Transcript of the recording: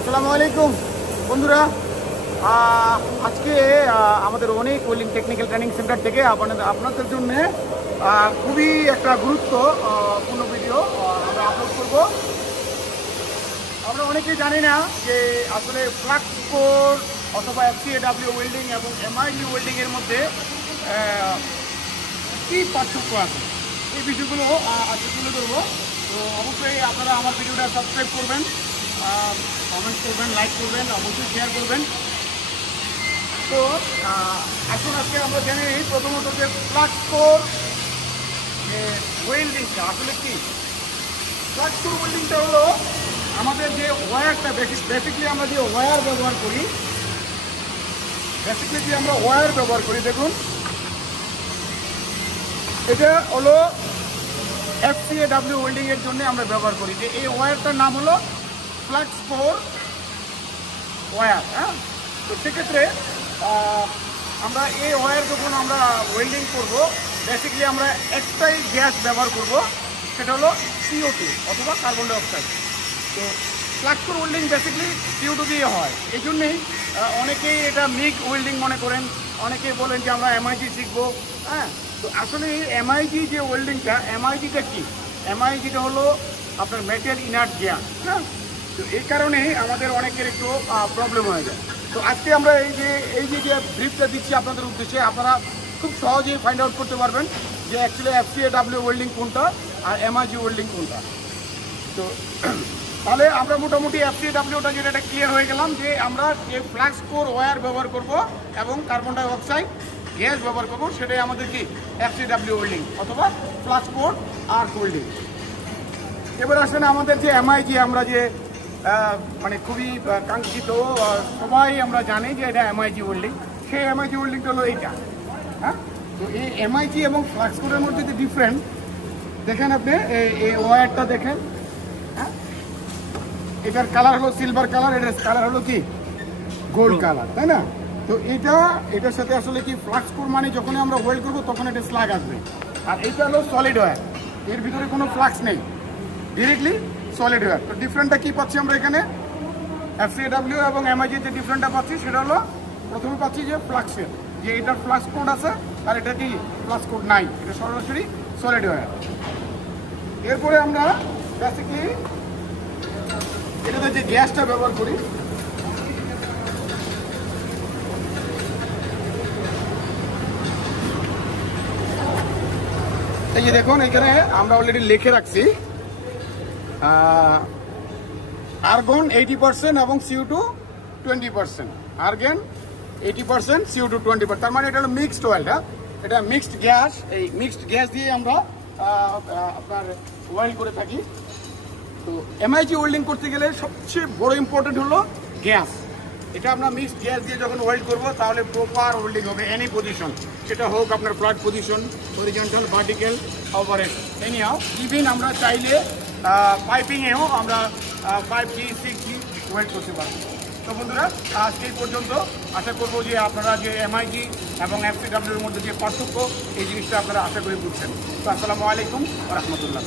আসসালামু আলাইকুম বন্ধুরা। আজকে আমাদের অনেক ওয়েল্ডিং টেকনিক্যাল ট্রেনিং সেন্টার থেকে আপনাদের জন্য খুবই একটা গুরুত্বপূর্ণ ভিডিও আমরা আপলোড করব। আমরা অনেকেই জানি না যে আসলে ফ্লাক্স কোর অথবা FCAW ওয়েল্ডিং এবং MIG ওয়েল্ডিংয়ের মধ্যে কী পার্থক্য আছে, এই বিষয়গুলো আজকে তুলে ধরবো। তো অবশ্যই আপনারা আমার ভিডিওটা সাবস্ক্রাইব করবেন, কমেন্ট করবেন, লাইক করবেন, অবশ্যই শেয়ার করবেন। তো এখন আজকে আমরা জানি প্রথমত যে ফ্লাক্স কোর যে ওয়েল্ডিংটা আসলে কি। ফ্লাক্স কোর ওয়েল্ডিংটা হলো আমাদের যে ওয়্যারটা, বেসিক্যালি আমরা যে ওয়্যার ব্যবহার করি, দেখুন এটা হলো FCAW ওয়েল্ডিংয়ের জন্য আমরা ব্যবহার করি। যে এই ওয়্যারটার নাম হলো ফ্লাক্স কোর ওয়্যার। হ্যাঁ, তো সেক্ষেত্রে আমরা এই ওয়্যার যখন আমরা ওয়েল্ডিং করব, বেসিক্যালি আমরা একটাই গ্যাস ব্যবহার করব, সেটা হলো CO2 অথবা কার্বন ডাইঅক্সাইড। তো flux core welding basically CO2 দিয়ে হয়। এই জন্যেই অনেকেই এটা মিগ ওয়েল্ডিং মনে করেন, অনেকেই বলেন যে আমরা MIG শিখবো। হ্যাঁ, তো আসলে MIG যে ওয়েল্ডিংটা, MIGটা কি? MIGটা হলো আপনার মেটাল ইনার্ট গ্যাস। হ্যাঁ, তো এই কারণেই আমাদের অনেকের একটু প্রবলেম হয়ে যায়। তো আজকে আমরা এই যে ব্রিফটা দিচ্ছি আপনাদের উদ্দেশ্যে, আপনারা খুব সহজেই ফাইন্ড আউট করতে পারবেন যে অ্যাকচুয়ালি FCAW ওয়েল্ডিং কোনটা আর MIG ওয়েল্ডিং কোনটা। তো তাহলে আমরা মোটামুটি FCAWটা যেটা ক্লিয়ার হয়ে গেলাম যে আমরা যে ফ্লাক্স কোর ওয়্যার ব্যবহার করব এবং কার্বন ডাইঅক্সাইড গ্যাস ব্যবহার করব, সেটাই আমাদের কি FCAW ওয়েল্ডিং অথবা ফ্লাক্স কোর আর্ক ওয়েল্ডিং। এবার আসেন আমাদের যে MIG, আমরা যে মানে খুবই কাঙ্ক্ষিত, সবাই আমরা জানি যে এটা MIG ওয়েল্ডিং। সেই MIG ওয়েল্ডিংটা হলো এইটা। হ্যাঁ, তো এই MIG এবং ফ্লাক্স কোরের মধ্যে যে ডিফারেন্ট দেখেন আপনি, এই ওয়্যারটা দেখেন। হ্যাঁ, এটার কালার হলো সিলভার কালার, এটার কালার হলো কি গোল্ড কালার, তাই না? তো এটার সাথে আসলে কি ফ্লাক্স কোর মানে যখন আমরা ওয়েল্ড করবো তখন এটা স্ল্যাগ আসবে, আর এইটা হলো সলিড ওয়্যার, এর ভিতরে কোনো ফ্লাক্স নেই, ডিরেক্টলি সলিড ওয়্যার। তো ডিফারেন্টটা কী পাচ্ছি আমরা এখানে? FCAW এবং MIG যে ডিফারেন্টটা পাচ্ছি সেটা হলো প্রথমে পাচ্ছি যে ফ্লাক্সের, যে এটার ফ্লাক্স কোড আছে আর এটা কি ফ্লাক্স কোড নাই, এটা সরাসরি সলিড ওয়্যার। এরপরে আমরা বেসিক্যালি এটাতে যে গ্যাসটা ব্যবহার করি, এই যে দেখুন এখানে আমরা অলরেডি লিখে রাখছি আর্গন 80% এবং CO2 20%। আর্গন 80%, CO2 20%, তার মানে এটা হলো মিক্সড অয়েল। হ্যাঁ, এটা মিক্সড গ্যাস, এই মিক্সড গ্যাস দিয়ে আমরা আপনার ওয়েল্ড করে থাকি। তো MIG ওয়েল্ডিং করতে গেলে সবচেয়ে বড় ইম্পর্টেন্ট হলো গ্যাস। এটা আমরা মিক্সড গ্যাস দিয়ে যখন ওয়েল্ড করবো তাহলে প্রপার ওয়েল্ডিং হবে, এনি পজিশন, সেটা হোক আপনার flat position, horizontal, vertical, overhead, anyhow. Even আমরা চাইলে পাইপিংয়েও আমরা 5G 6G ওয়েল্ড করতে পারবো। তো বন্ধুরা, আজকে এই পর্যন্ত। আশা করবো যে আপনারা যে MIG এবং FCAW এর মধ্যে যে পার্থক্য, এই জিনিসটা আপনারা আশা করি বুঝছেন। তো আসসালামু আলাইকুম ওয়া রাহমাতুল্লাহ।